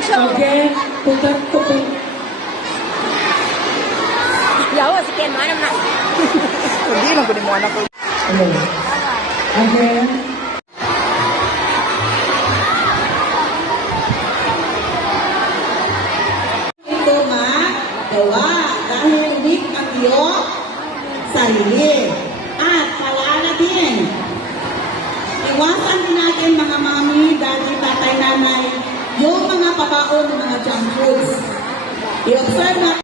Again, putat ko po. Yawa, si Ken, ano na? Hindi lang ko ni mo anak ko. Again. Ito magawa dahil weak ang iyong sarili. At palaala din, iwasan din natin mga mami, daddy, tatay, nanay, yung mga pabaon ng mga junk foods. I-observe na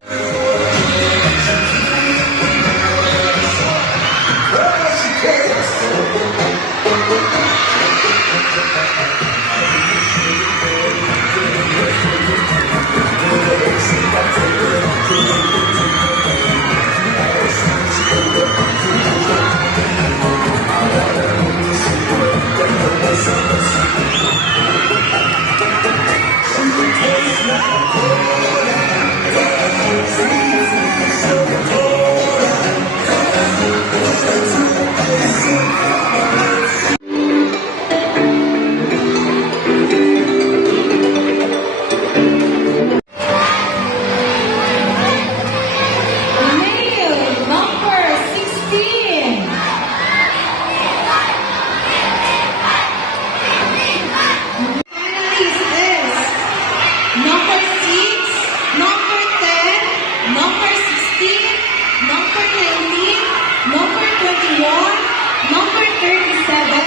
number 6, number 10, number 16, number 19, number 21, number 37,